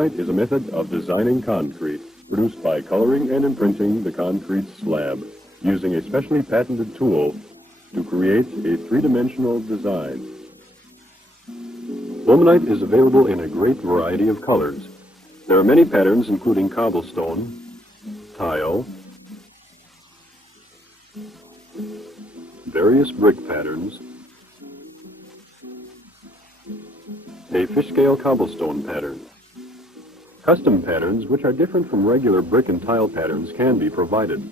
Bomanite is a method of designing concrete, produced by coloring and imprinting the concrete slab, using a specially patented tool to create a three-dimensional design. Bomanite is available in a great variety of colors. There are many patterns including cobblestone, tile, various brick patterns, a fish-scale cobblestone pattern. Custom patterns, which are different from regular brick and tile patterns, can be provided.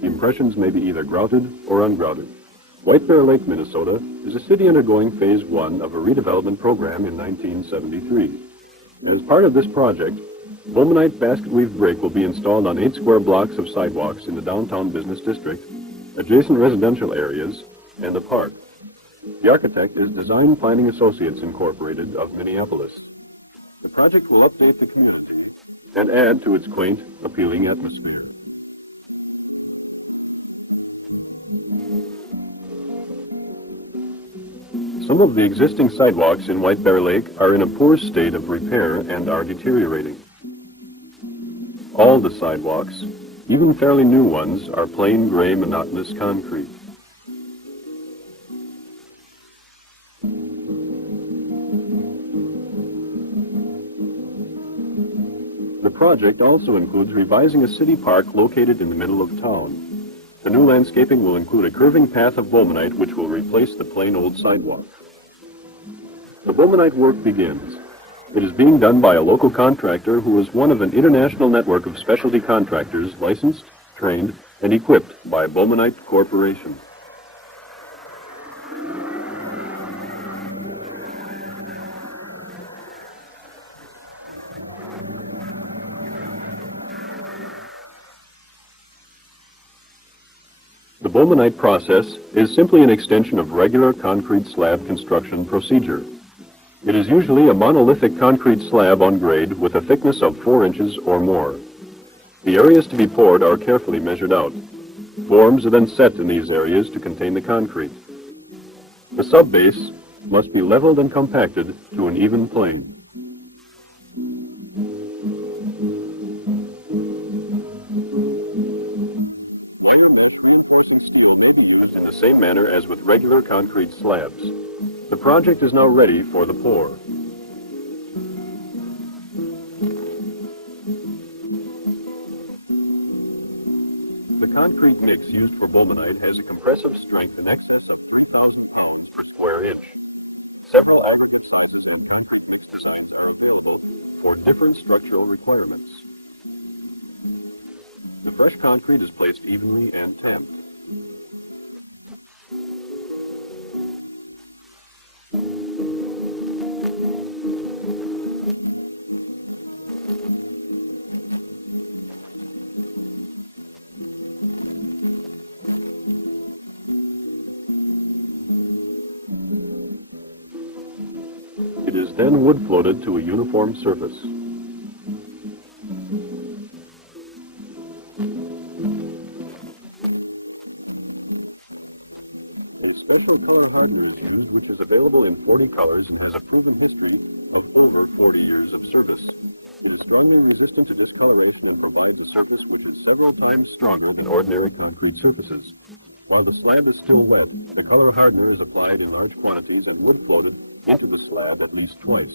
The impressions may be either grouted or ungrouted. White Bear Lake, Minnesota, is a city undergoing Phase 1 of a redevelopment program in 1973. As part of this project, Bomanite basket weave brick will be installed on 8 square blocks of sidewalks in the downtown business district, adjacent residential areas, and a park. The architect is Design Planning Associates Incorporated of Minneapolis. The project will update the community and add to its quaint, appealing atmosphere. Some of the existing sidewalks in White Bear Lake are in a poor state of repair and are deteriorating. All the sidewalks, even fairly new ones, are plain gray monotonous concrete. The project also includes revising a city park located in the middle of town. The new landscaping will include a curving path of Bomanite which will replace the plain old sidewalk. The Bomanite work begins. It is being done by a local contractor who is one of an international network of specialty contractors licensed, trained, and equipped by Bomanite Corporation. The Bomanite process is simply an extension of regular concrete slab construction procedure. It is usually a monolithic concrete slab on grade with a thickness of 4 inches or more. The areas to be poured are carefully measured out. Forms are then set in these areas to contain the concrete. The subbase must be leveled and compacted to an even plane. Wire mesh reinforcing steel may be used in the same manner as with regular concrete slabs. The project is now ready for the pour. The concrete mix used for Bomanite has a compressive strength in excess of 3,000 pounds per square inch. Several aggregate sizes and concrete mix designs are available for different structural requirements. The fresh concrete is placed evenly and tamped. It is then wood floated to a uniform surface. A special color hardener is used, which is available in 40 colors and has a proven history of over 40 years of service. It is strongly resistant to discoloration and provides the surface with a several times stronger than ordinary concrete surfaces. While the slab is still wet, the color hardener is applied in large quantities and wood floated into the slab at least twice.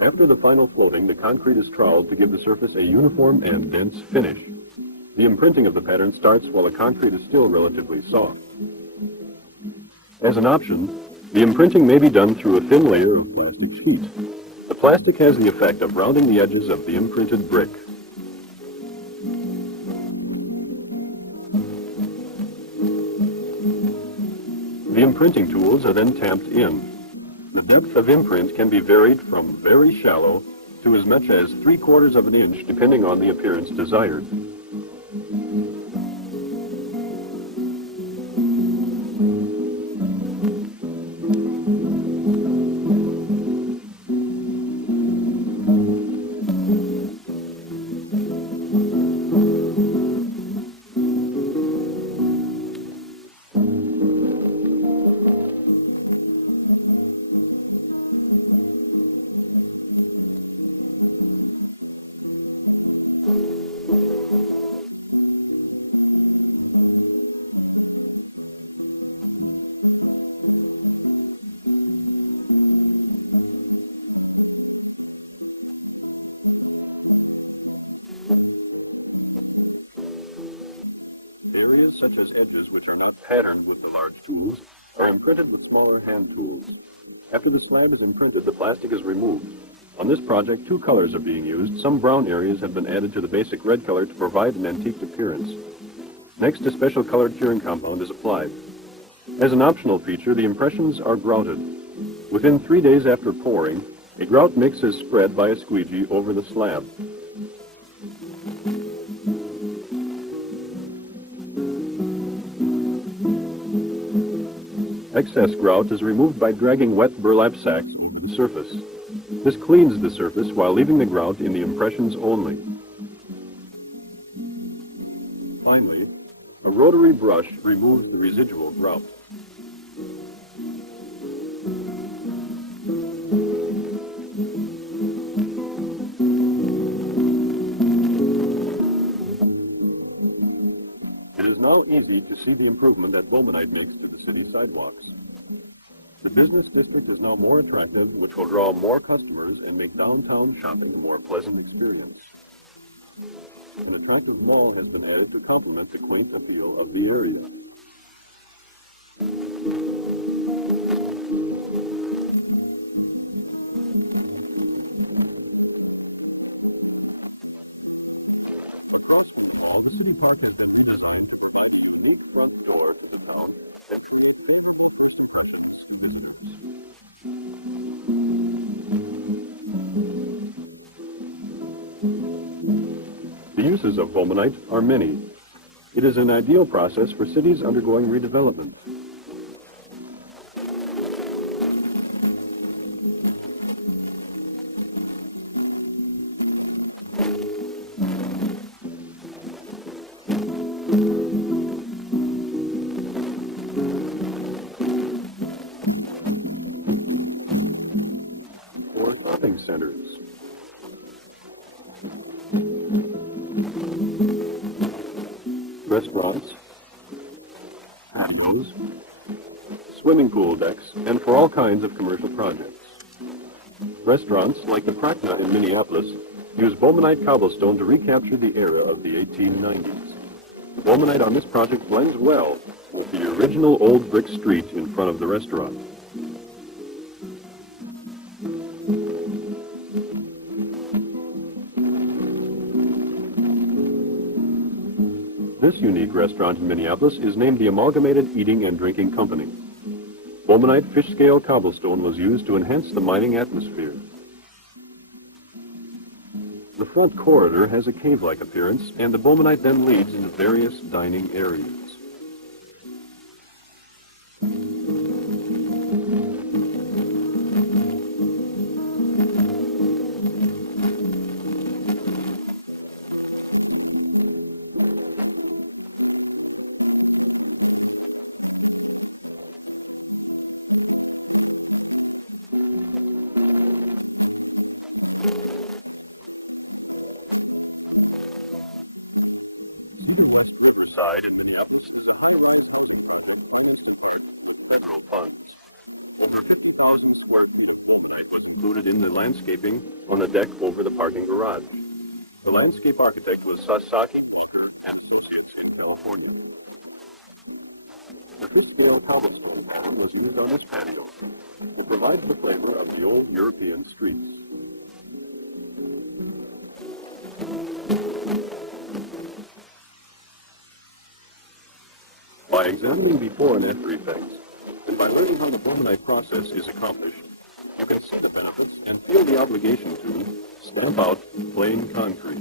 After the final floating, the concrete is troweled to give the surface a uniform and dense finish. The imprinting of the pattern starts while the concrete is still relatively soft. As an option, the imprinting may be done through a thin layer of plastic sheet. The plastic has the effect of rounding the edges of the imprinted brick. The imprinting tools are then tamped in. The depth of imprint can be varied from very shallow to as much as 3/4 of an inch, depending on the appearance desired. surface edges which are not patterned with the large tools are imprinted with smaller hand tools. After the slab is imprinted, the plastic is removed. On this project, two colors are being used. Some brown areas have been added to the basic red color to provide an antiqued appearance. Next, a special colored curing compound is applied. As an optional feature, the impressions are grouted. Within 3 days after pouring, a grout mix is spread by a squeegee over the slab. Excess grout is removed by dragging wet burlap sacks over the surface. This cleans the surface while leaving the grout in the impressions only. Finally, a rotary brush removes the residual grout. It is now easy to see the improvement that Bomanite makes to the city sidewalks. The business district is now more attractive, which will draw more customers and make downtown shopping a more pleasant experience. An attractive mall has been added to complement the quaint appeal of the area. Across from the mall, the city park has been redesigned to provide a unique front door to the town that creates favorable first impressions to visitors. The uses of Bomanite are many. It is an ideal process for cities undergoing redevelopment. For shopping centers. Restaurants, patios, swimming pool decks, and for all kinds of commercial projects. Restaurants, like the Prakna in Minneapolis, use Bomanite cobblestone to recapture the era of the 1890s. The Bomanite on this project blends well with the original old brick street in front of the restaurant. This unique restaurant in Minneapolis is named the Amalgamated Eating and Drinking Company. Bomanite fish-scale cobblestone was used to enhance the mining atmosphere. The front corridor has a cave-like appearance, and the Bomanite then leads into various dining areas. West Riverside in Minneapolis is a high-rise housing project financed in part with federal funds. Over 50,000 square feet of Bomanite was included in the landscaping on the deck over the parking garage. The landscape architect was Sasaki, Walker and Associates in California. The fish-scale cobblestone pattern was used on this patio to provide the flavor of the old European streets. By examining before and after effects, and by learning how the Bomanite process is accomplished, you can see the benefits and feel the obligation to stamp out plain concrete.